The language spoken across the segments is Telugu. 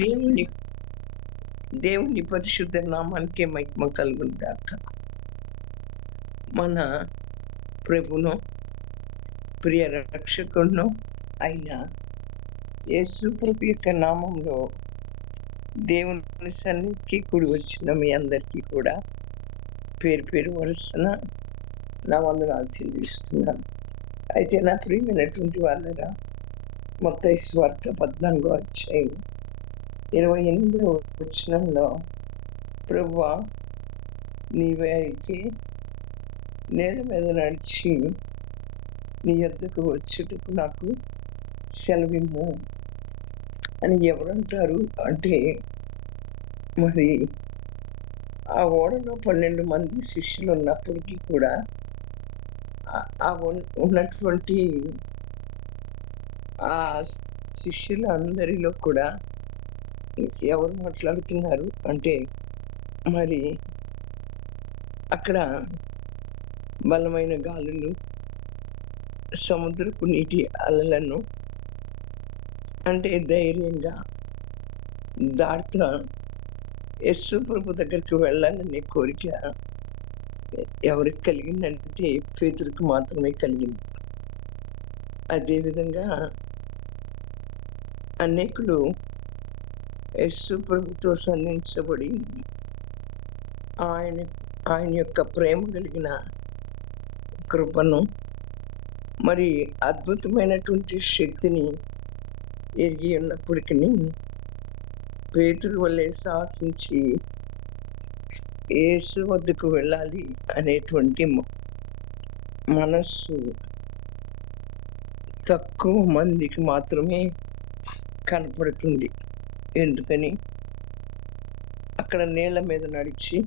దేవుని దేవుని పరిశుద్ధ నామానికే మహిమ కలుగును గాక. మన ప్రభును, ప్రియ రక్షకుడును అయిన యేసు ప్రభు యొక్క నామంలో దేవుని సన్నిధికి కూడి వచ్చిన మీ అందరికీ కూడా పేరు పేరు వరుసన నా వందనాలు చెల్లిస్తున్నాను. అయితే నా ప్రియమైనటువంటి వాళ్ళరా, మత్తయి సువార్త 14వ అధ్యాయం 28వ వచనంలో, ప్రభువా నీవే అయితే నేల మీద నడిచి నీ యొద్దకు వచ్చుటకు నాకు సెలవిమ్ము అని ఎవరంటారు అంటే, మరి ఆ ఓడలో 12 మంది శిష్యులు ఉన్నప్పటికీ కూడా ఉన్నటువంటి ఆ శిష్యులందరిలో కూడా ఎవరు మాట్లాడుతున్నారు అంటే, మరి అక్కడ బలమైన గాలులు, సముద్రపు నీటి అలలను అంటే ధైర్యంగా దాటుతా యేసు ప్రభు దగ్గరికి వెళ్ళాలనే కోరిక ఎవరికి కలిగిందంటే పేతురుకు మాత్రమే కలిగింది. అదేవిధంగా అనేకులు యేసు ప్రభుతో సన్నిహించబడి ఆయన యొక్క ప్రేమ కలిగిన కృపను, మరి అద్భుతమైనటువంటి శక్తిని ఎరిగి ఉన్నప్పటికీ పేతురు వల్లే సాహసించి యేసు వద్దకు వెళ్ళాలి అనేటువంటి మనస్సు తక్కువ మందికి మాత్రమే కనపడుతుంది. ఎందుకని? అక్కడ నీళ్ళ మీద నడిచి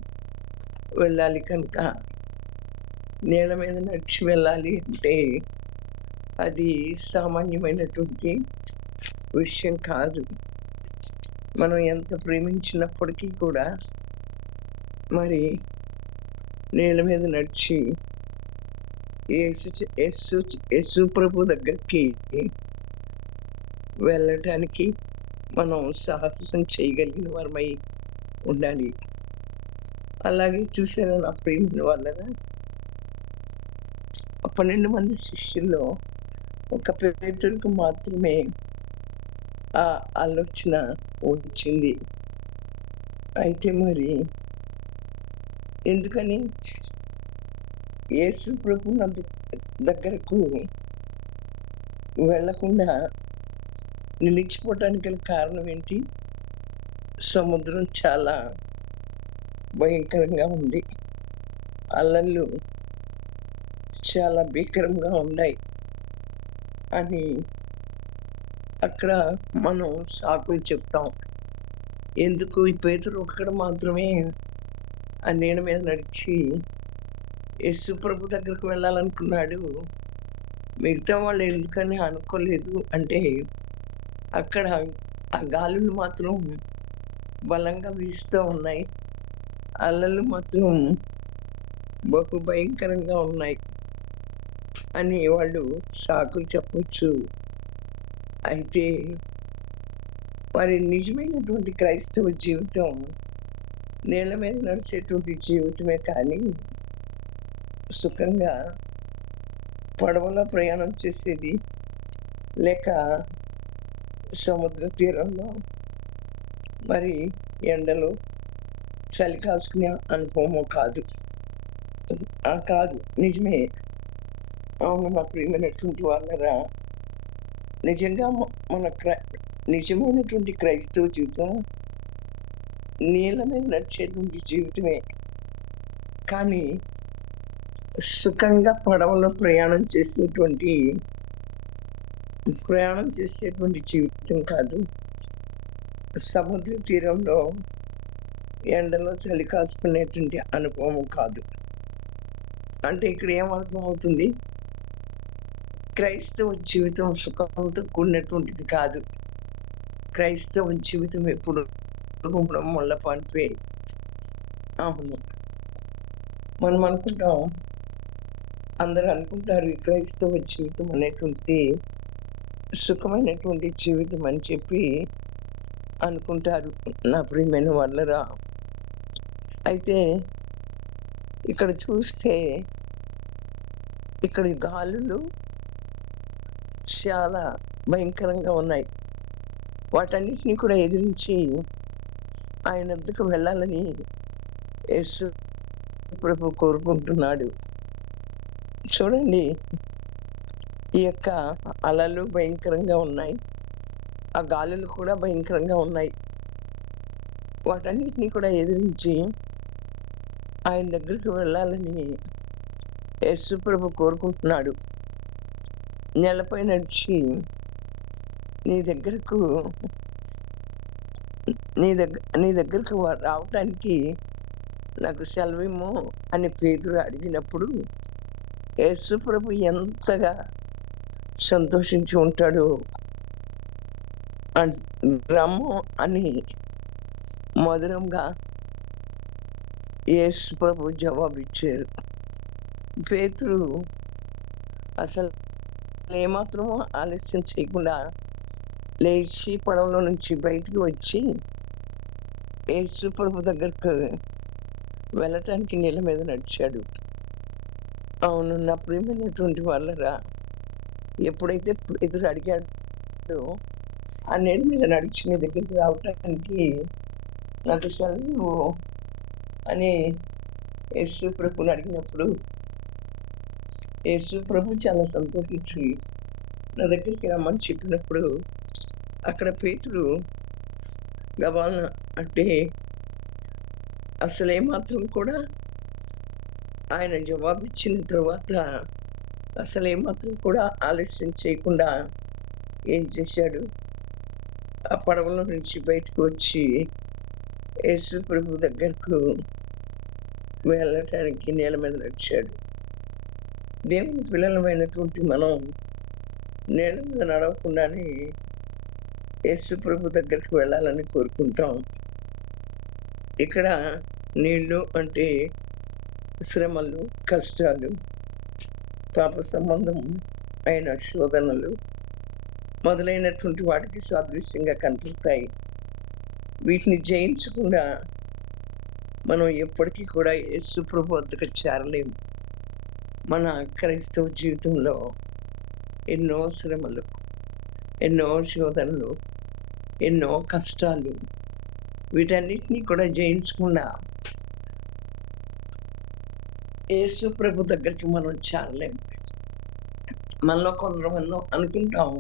వెళ్ళాలి కనుక. నీళ్ళ మీద నడిచి వెళ్ళాలి అంటే అది సామాన్యమైనటువంటి విషయం కాదు. మనం ఎంత ప్రేమించినప్పటికీ కూడా మరి నీళ్ళ మీద నడిచి యేసు ప్రభు దగ్గరికి వెళ్ళటానికి మనం సాహసం చేయగలిగిన వారమై ఉండాలి. అలాగే చూసాను నా ప్రేమిన వాళ్ళ 12 మంది శిష్యుల్లో ఒక పేతురుకు మాత్రమే ఆ ఆలోచన వచ్చింది. అయితే మరి ఎందుకని యేసు ప్రభు దగ్గరకు వెళ్ళకుండా నిలిచిపోవటానికి గల కారణం ఏంటి? సముద్రం చాలా భయంకరంగా ఉంది, అలలు చాలా భీకరంగా ఉన్నాయి అని అక్కడ మనం సాకులు చెప్తాం. ఎందుకు ఈ పేతురు ఒక్కడ మాత్రమే ఆ నీళ్ళ మీద నడిచి యేసు ప్రభు దగ్గరకు వెళ్ళాలనుకున్నాడు, మిగతా వాళ్ళు ఎందుకని అనుకోలేదు అంటే, అక్కడ ఆ గాలులు మాత్రం బలంగా వీస్తూ ఉన్నాయి, అలలు మాత్రం బహు భయంకరంగా ఉన్నాయి అని వాళ్ళు సాకులు చెప్పొచ్చు. అయితే మరి నిజమైనటువంటి క్రైస్తవ జీవితం నీళ్ళ మీద నడిచేటువంటి జీవితమే కానీ సుఖంగా పడవలో ప్రయాణం చేసేది లేక సముద్ర తీరంలో మరి ఎండలో చలి కాసుకునే అనుభవము కాదు. కాదు, నిజమే. అవును నా ప్రియమైనటువంటి వాళ్ళరా, నిజంగా మన నిజమైనటువంటి క్రైస్తవ జీవితం నీళ్ళ మీద నడిచేటువంటి జీవితమే. కానీ సుఖంగా పడవలో ప్రయాణం చేసేటువంటి జీవితం కాదు. సముద్ర తీరంలో ఎండలో చలి కాసుకునేటువంటి అనుభవం కాదు. అంటే ఇక్కడ ఏమర్థం అవుతుంది? క్రైస్తవ జీవితం సుఖంతో కూడినటువంటిది కాదు. క్రైస్తవ జీవితం ఎప్పుడు ముళ్ళ పంపే. అవును, మనం అనుకుంటాం, అందరూ అనుకుంటారు ఈ క్రైస్తవ జీవితం అనేటువంటి సుఖమైనటువంటి జీవితం అని చెప్పి అనుకుంటారు నా ప్రియమైన వాళ్ళరా. అయితే ఇక్కడ చూస్తే ఇక్కడి గాలులు చాలా భయంకరంగా ఉన్నాయి. వాటన్నిటిని కూడా ఎదిరించి ఆయన వద్దకు వెళ్ళాలని యేసు ప్రభు కోరుకుంటున్నాడు. చూడండి, ఈ యొక్క అలలు భయంకరంగా ఉన్నాయి. ఆ గాలులు కూడా భయంకరంగా ఉన్నాయి. వాటన్నిటిని కూడా ఎదిరించి ఆయన దగ్గరికి వెళ్ళాలని యేసు ప్రభు కోరుకుంటున్నాడు. నేలపై నడిచి నీ దగ్గరకు నీ దగ్గరకు రావటానికి నాకు సెలవిమ్ము అని పేతురు అడిగినప్పుడు యేసు ప్రభు ఎంతగా సంతోషించి ఉంటాడు. రమ్ము అని మధురంగా యేసు ప్రభు జవాబిచ్చారు. పేతురు అసలు ఏమాత్రమో ఆలస్యం చేయకుండా లేచి పడవలో నుంచి బయటికి వచ్చి యేసు ప్రభు దగ్గరకు వెళ్ళటానికి నీళ్ళ మీద నడిచాడు. అవును నా ప్రియమైనటువంటి వాళ్ళరా, ఎప్పుడైతే పేతురు అడిగాడో ఆ నీళ్ళ మీద నడిచి నీ దగ్గరికి రావటానికి నాకు సెలవు అని యేసు ప్రభుని అడిగినప్పుడు యేసు ప్రభు చాలా సంతోషించి నా దగ్గరికి రమ్మని చెప్పినప్పుడు అక్కడ పేతురు గబాలన అంటే అసలు ఏమాత్రం కూడా ఆయన జవాబిచ్చిన తర్వాత అసలు ఏమాత్రం కూడా ఆలస్యం చేయకుండా ఏం చేశాడు, ఆ పడవలో నుంచి బయటకు వచ్చి యేసు ప్రభు దగ్గరకు వెళ్ళటానికి నేల మీద నడిచాడు. దేవుని పిల్లలమైనటువంటి మనం నేల మీద నడవకుండానే యేసు ప్రభు దగ్గరికి వెళ్ళాలని కోరుకుంటాం. ఇక్కడ నీళ్ళు అంటే శ్రమలు, కష్టాలు, పాప సంబంధం అయిన శోధనలు మొదలైనటువంటి వాటికి సాదృశ్యంగా కనపడతాయి. వీటిని జయించకుండా మనం ఎప్పటికీ కూడా యేసు ప్రభు వద్దకు చేరలేము. మన క్రైస్తవ జీవితంలో ఎన్నో శ్రమలు, ఎన్నో శోధనలు, ఎన్నో కష్టాలు, వీటన్నిటినీ కూడా జయించకుండా యేసు ప్రభు దగ్గరికి మనం చేరలేము. మనలో కొందరు అనుకుంటాం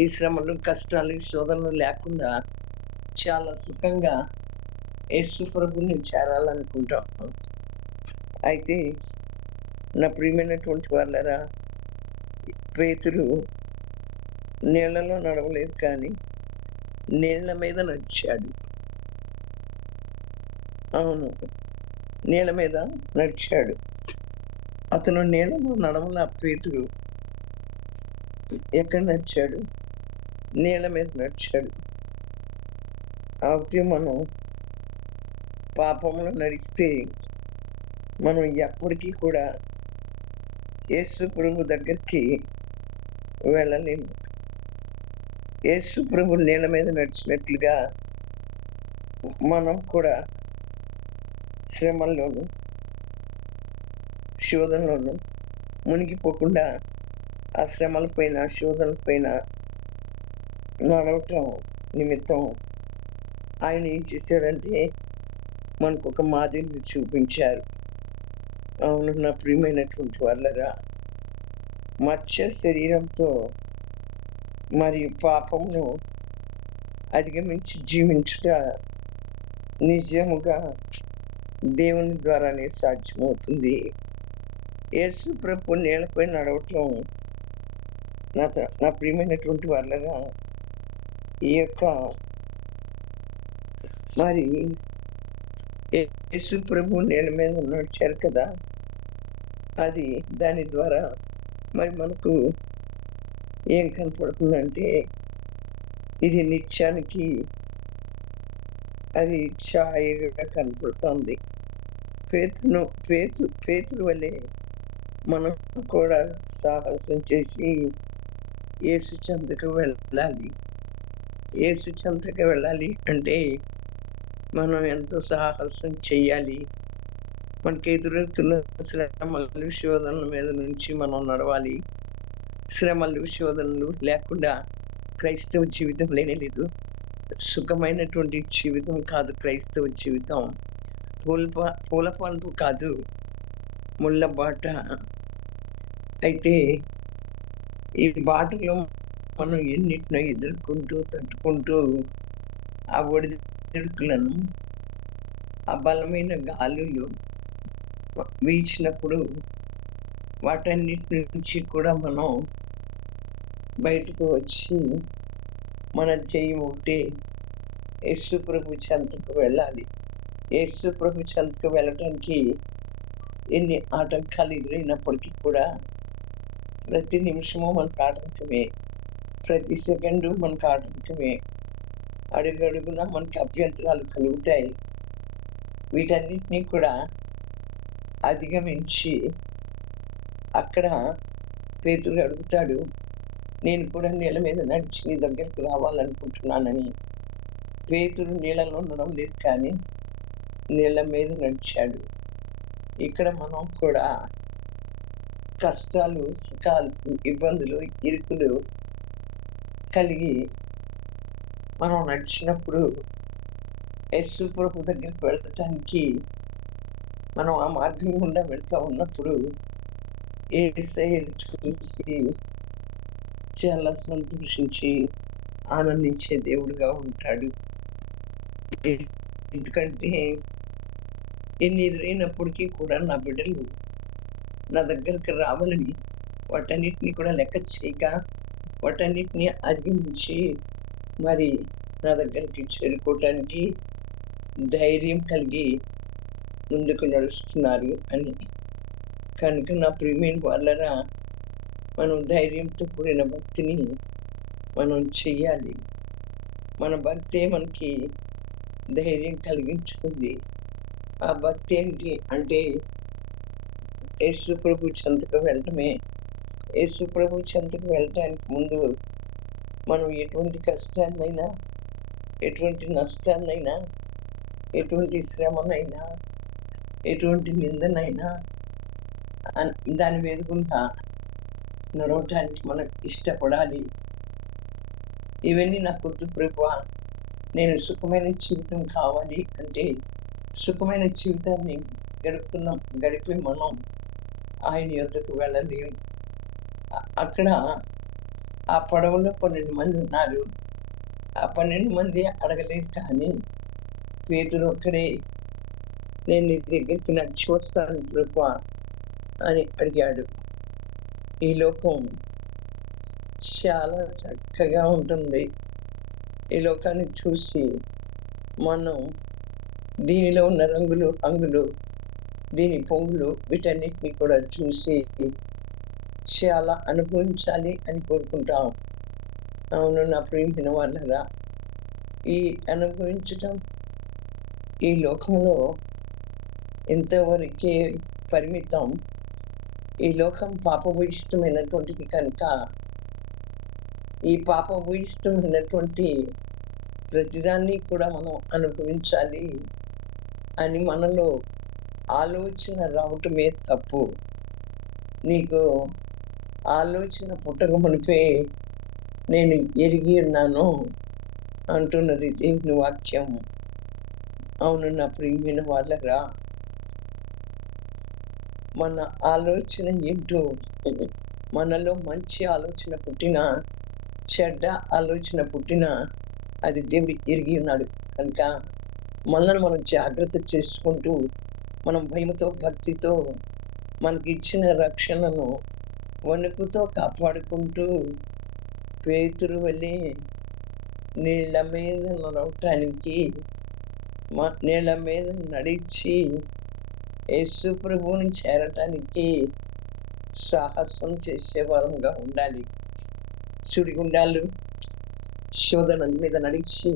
ఈ శ్రమలు, కష్టాలు, శోధనలు లేకుండా చాలా సుఖంగా యేసు ప్రభుని చేరాలనుకుంటాం. అయితే నా ప్రియమైనటువంటి వాళ్ళరా, పేతురు నీళ్లలో నడవలేదు కానీ నీళ్ల మీద నడిచాడు. అవును, నీళ్ళ మీద నడిచాడు. అతను నీళ్ళలో నడవల. పేతురు ఎక్కడ నడిచాడు? నీళ్ళ మీద నడిచాడు. అయితే మనం పాపంలో నడిస్తే మనం ఎప్పటికీ కూడా యేసు ప్రభు దగ్గరికి వెళ్ళలేము. యేసు ప్రభు నీళ్ళ మీద నడిచినట్లుగా మనం కూడా శ్రమల్లోనూ శోధనలోనూ మునిగిపోకుండా ఆ శ్రమల పైన, శోధనల పైన నడవటం నిమిత్తం ఆయన ఏం చేశాడంటే మనకు ఒక మాదిరిని చూపించారు. అవును నా ప్రియమైనటువంటి వాళ్ళరా, మత్స్య శరీరంతో మరియు పాపమును అధిగమించి జీవించుట నిజముగా దేవుని ద్వారానే సాధ్యమవుతుంది. యేసు ప్రభు నీళ్ళపై నడవటం నా ప్రియమైనటువంటి వాళ్ళరా, ఈ యొక్క మరి యేసు ప్రభు నీళ్ళ మీద నడిచారు కదా, అది దాని ద్వారా మరి మనకు ఏం కనపడుతుందంటే ఇది నిత్యానికి అది ఛాయగా కనపడుతుంది. పేతురు వల్లే మనం కూడా సాహసం చేసి యేసు చెంతకు వెళ్ళాలి. యేసు చెంతకి వెళ్ళాలి అంటే మనం ఎంతో సాహసం చెయ్యాలి. మనకి ఎదురవుతున్న శ్రమలు, శోధనల మీద నుంచి మనం నడవాలి. శ్రమలు, శోధనలు లేకుండా క్రైస్తవ జీవితం లేనే లేదు. సుఖమైనటువంటి జీవితం కాదు క్రైస్తవ జీవితం. పూల పంపు కాదు, ముళ్ళ బాట. అయితే ఈ బాటలో మనం ఎన్నిటినో ఎదుర్కొంటూ, తట్టుకుంటూ ఆ ఒడిదుడుకులను, ఆ బలమైన గాలులు వీచినప్పుడు వాటన్నిటి నుంచి కూడా మనం బయటకు వచ్చి మన ధ్యేయం ఒకటే, యేసు ప్రభు చెంతకు వెళ్ళాలి. యేసు ప్రభు చెంతకు వెళ్ళటానికి ఎన్ని ఆటంకాలు ఎదురైనప్పటికీ కూడా ప్రతి నిమిషము మనకు ఆటంకమే, ప్రతి సెకండు మనకు ఆటంకమే, అడుగడుగునా మనకి అభ్యంతరాలు కలుగుతాయి. వీటన్నిటినీ కూడా అధిగమించి అక్కడ పేతురు అడుగుతాడు, నేను కూడా నీళ్ళ మీద నడిచి నీ దగ్గరికి రావాలనుకుంటున్నానని. పేతురు నీళ్ళలో ఉండడం లేదు, కానీ నీళ్ళ మీద నడిచాడు. ఇక్కడ మనం కూడా కష్టాలు, సుఖాలు, ఇబ్బందులు, ఇరుకులు కలిగి మనం నడిచినప్పుడు యేసు ప్రభు దగ్గరికి వెళ్ళటానికి మనం ఆ మార్గం గుండా వెళ్తా ఉన్నప్పుడు యేసయ్య చూసి చాలా సంతోషించి ఆనందించే దేవుడుగా ఉంటాడు. ఎందుకంటే ఎన్ని ఎదురైనప్పటికీ కూడా నా బిడ్డలు నా దగ్గరికి రావాలని వాటన్నిటిని కూడా లెక్క చేయక, వాటన్నిటిని అధిగమించి మరి నా దగ్గరికి చేరుకోవటానికి ధైర్యం కలిగి ముందుకు నడుస్తున్నారు అని. కనుక నా ప్రియమైన వాళ్ళరా, మనం ధైర్యంతో కూడిన భక్తిని మనం చెయ్యాలి. మన భక్తే మనకి ధైర్యం కలిగించుతుంది. ఆ భక్తి ఏంటి అంటే యేసు ప్రభు చెంతకు వెళ్ళటమే. యేసు ప్రభు చెంతకు వెళ్ళటానికి ముందు మనం ఎటువంటి కష్టాన్నైనా, ఎటువంటి నష్టాన్నైనా, ఎటువంటి శ్రమనైనా, ఎటువంటి నిందనైనా దాని మీద గుండా నడవటానికి మనం ఇష్టపడాలి. ఇవన్నీ నాకొద్దు ప్రభువా, నేను సుఖమైన జీవితం కావాలి అంటే సుఖమైన జీవితాన్ని గడిపి మనం ఆయన యొద్దకు వెళ్ళలేం. అక్కడ ఆ పడవలో 12 మంది ఉన్నారు. ఆ 12 మంది అడగలేదు, కానీ పేతురు ఒక్కడే, నేను నీ దగ్గరికి నడిచి వస్తాను ప్రభువా అని అడిగాడు. ఈ లోకం చాలా చక్కగా ఉంటుంది. ఈ లోకాన్ని చూసి మనం దీనిలో ఉన్న రంగులు, హంగులు, దీని పొంగులు, వీటన్నిటిని కూడా చూసి చాలా అనుభవించాలి అని కోరుకుంటాం. అవును నా ప్రియమైన వాళ్ళరా, ఈ అనుభవించటం ఈ లోకంలో ఇంతవరకే పరిమితం. ఈ లోకం పాపభూయిష్టమైనటువంటిది కనుక ఈ పాపభూయిష్టమైనటువంటి ప్రతిదాన్ని కూడా మనం అనుభవించాలి అని మనలో ఆలోచన రావటమే తప్పు. నీకు ఆలోచన పుట్టక మునిపే నేను ఎరిగి ఉన్నాను అంటున్నది దేవుని వాక్యం. అవును నా ప్రియమైన వాళ్ళరా, మన ఆలోచన ఏంటో, మనలో మంచి ఆలోచన పుట్టినా, చెడ్డ ఆలోచన పుట్టినా అది దేవుడు ఎరిగి ఉన్నాడు. కనుక మనల్ని మనం జాగ్రత్త చేసుకుంటూ, మనం భయముతో, భక్తితో మనకి ఇచ్చిన రక్షణను వణుకుతో కాపాడుకుంటూ పేతురు వలె నీళ్ళ మీద నడవటానికి, నీళ్ళ మీద నడిచి యేసు ప్రభువుని చేరటానికి సాహసం చేసేవారంగా ఉండాలి. సుడిగుండాలు, శోధన మీద నడిచి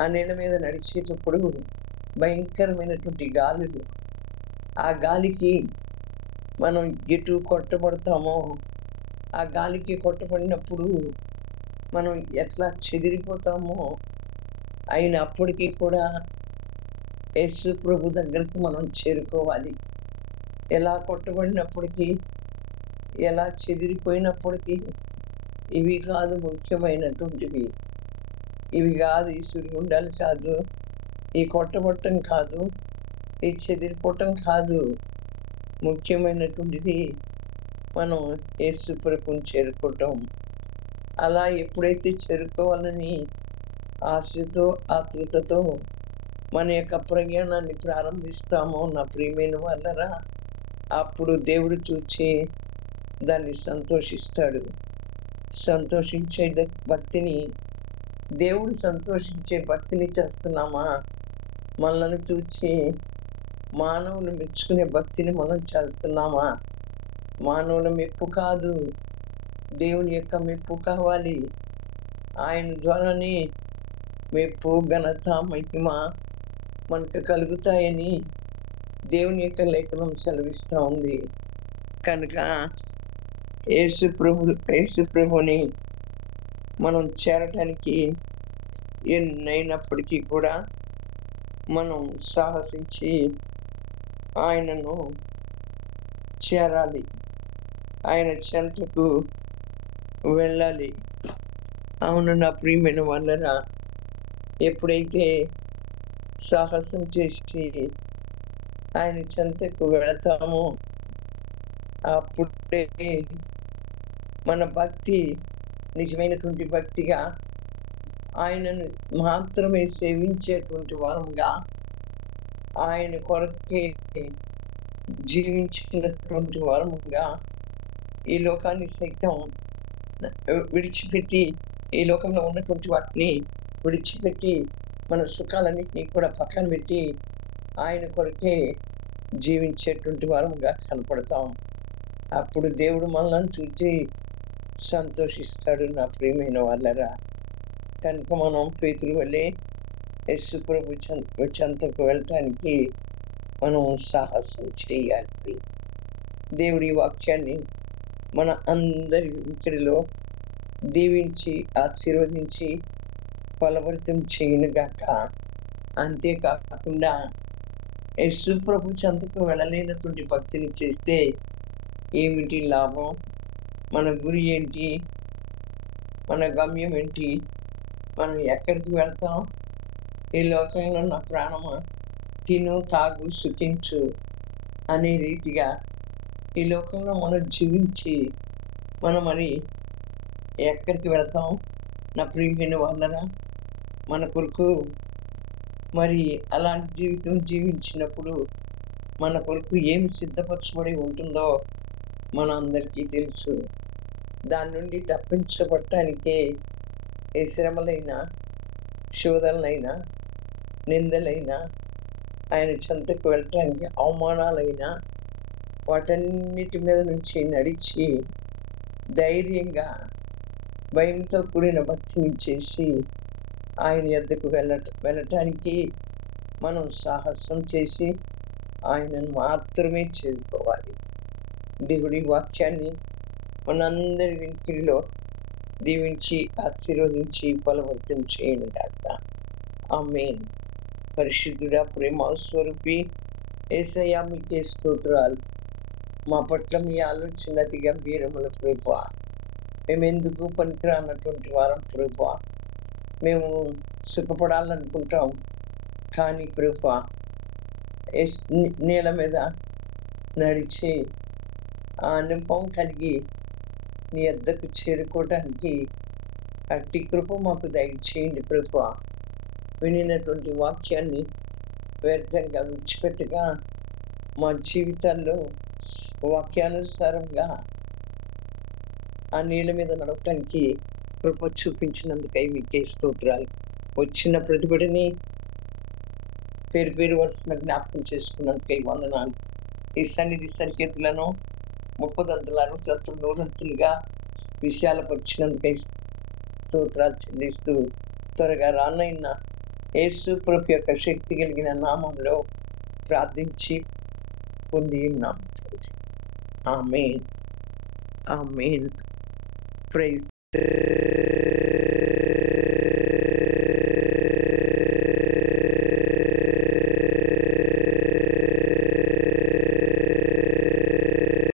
ఆ నీళ్ళ మీద నడిచేటప్పుడు భయంకరమైనటువంటి గాలులు, ఆ గాలికి మనం ఎటు కొట్టబడతామో, ఆ గాలికి కొట్టబడినప్పుడు మనం ఎట్లా చెదిరిపోతామో అయినప్పటికీ కూడా యేసు ప్రభు దగ్గరికి మనం చేరుకోవాలి. ఎలా కొట్టబడినప్పటికీ, ఎలా చెదిరిపోయినప్పటికీ ఇవి కాదు ముఖ్యమైనటువంటివి. ఇవి కాదు, ఈ సుడిగుండాలు కాదు, ఈ కొట్టబడటం కాదు, ఈ చెదిరిపోవటం కాదు. ముఖ్యమైనటువంటిది మనం యేసు ప్రభువుని చేరుకోవటం. అలా ఎప్పుడైతే చేరుకోవాలని ఆశతో, ఆతృతతో మన యొక్క ప్రయాణాన్ని ప్రారంభిస్తామో నా ప్రియమైన వాళ్ళరా, అప్పుడు దేవుడు చూచి దాన్ని సంతోషిస్తాడు. సంతోషించే భక్తిని, దేవుడు సంతోషించే భక్తిని చేస్తున్నామా? మనల్ని చూచి మానవులు మెచ్చుకునే భక్తిని మనం చేస్తున్నామా? మానవుల మెప్పు కాదు, దేవుని యొక్క మెప్పు కావాలి. ఆయన ద్వారానే మెప్పు, ఘనత, మహిమ మనకు కలుగుతాయని దేవుని యొక్క లేఖనం సెలవిస్తూ ఉంది. కనుక యేసు ప్రభుని మనం చేరటానికి ఎన్నైనప్పటికీ కూడా మనం సాహసించి ఆయనను చేరాలి, ఆయన చెంతకు వెళ్ళాలి. అవును నా ప్రియమైన వాళ్ళరా, ఎప్పుడైతే సాహసం చేసి ఆయన చెంతకు వెళతామో అప్పుడే మన భక్తి నిజమైనటువంటి భక్తిగా, ఆయనను మాత్రమే సేవించేటువంటి వారంగా, ఆయన కొరకే జీవించినటువంటి వారముగా, ఈ లోకాన్ని సైతం విడిచిపెట్టి, ఈ లోకంలో ఉన్నటువంటి వాటిని విడిచిపెట్టి, మన సుఖాలన్నింటినీ కూడా పక్కన పెట్టి ఆయన కొరకే జీవించేటువంటి వారముగా కనపడతాం. అప్పుడు దేవుడు మనల్ని చూసి సంతోషిస్తాడు నా ప్రియమైన వాళ్ళరా. కనుక మనం పేతురు వలె యేసు ప్రభు చెంతకు వెళ్ళటానికి మనం సాహసం చేయాలి. దేవుడి వాక్యాన్ని మన అందరి వినికిడిలో దీవించి ఆశీర్వదించి ఫలభరితం చేయనుగాక. అంతేకాకుండా యేసు ప్రభు చెంతకు వెళ్ళలేనటువంటి భక్తిని చేస్తే ఏమిటి లాభం? మన గురి ఏంటి? మన గమ్యం ఏంటి? మనం ఎక్కడికి వెళ్తాం? ఈ లోకంలో నా ప్రాణమా, తిను, తాగు, సుఖించు అనే రీతిగా ఈ లోకంలో మనం జీవించి మనం మరి ఎక్కడికి వెళ్తాం? నా ప్రియమైన వాళ్ళరా, మన కొరకు మరి అలాంటి జీవితం జీవించినప్పుడు మన కొరకు ఏమి సిద్ధపరచబడి ఉంటుందో మన అందరికీ తెలుసు. దాని నుండి తప్పించబడటానికే ఏ శ్రమలైనా, శోధనలైనా, నిందలైనా, ఆయన చెంతకు వెళ్ళటానికి అవమానాలైనా, వాటన్నిటి మీద నుంచి నడిచి ధైర్యంగా భయంతో కూడిన భక్తిని చేసి ఆయన యొద్దకు వెళ్ళటానికి మనం సాహసం చేసి ఆయనను మాత్రమే చేరుకోవాలి. దేవుడి వాక్యాన్ని మనందరి వినికిడిలో దీవించి ఆశీర్వదించి ఫలవంతం చేయనుగాక. ఆమేన్. పరిశుద్ధుడా, ప్రేమ స్వరూపి యేసయ్యా, మీకే స్తోత్రాలు. మా పట్ల మీ ఆలోచన అతి గంభీరముల ప్రభువా. మేమెందుకు పనికిరానటువంటి వారం ప్రభువా. మేము సుఖపడాలనుకుంటాం, కానీ ప్రభువా నీళ్ళ మీద నడిచి ఆ అనుభవం కలిగి నీ వద్దకు చేరుకోవటానికి అట్టి కృప మాకు దయచేయండి ప్రభువా. వినినటువంటి వాక్యాన్ని వ్యర్థంగా విడిచిపెట్టగా మా జీవితాల్లో వాక్యానుసారంగా ఆ నీళ్ళ మీద నడవటానికి కృప చూపించినందుకై మీకే స్తోత్రాలు. వచ్చిన ప్రతిబడిని పేరు పేరు వరుసన జ్ఞాపకం చేసుకున్నందుకై వందనాలు. ఈ సన్నిధి సంకేతులను 30 అంతలు 60 అంతలు 100 అంతలుగా విశాలపరిచినందుకై స్తోత్రాలు చెల్లిస్తూ త్వరగా రానైన యేసు ప్రభు యొక్క శక్తి కలిగిన నామంలో ప్రార్థించి పొంది ఉన్నాం. ఆమేన్. ఆమేన్. ప్రైజ్